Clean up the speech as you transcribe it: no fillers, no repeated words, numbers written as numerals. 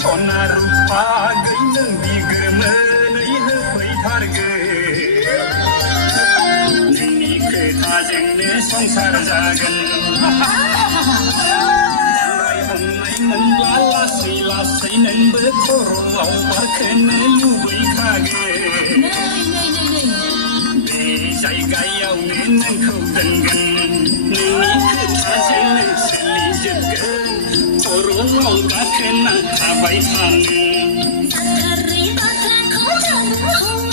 Sona rupa gay nang digermenai hepai targe Nini keta jengne songsar jagan Malai homai menla lasai lasai nang bekoro au bakene lubai kage Be jaigayau nang kau denggan Nini keta jengne seli jagan Orang tak kena abai tangan. Zakari tak kau jauh.